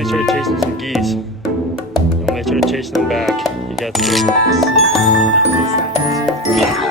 he started chasing some geese. And when they started chasing them back, he got scared.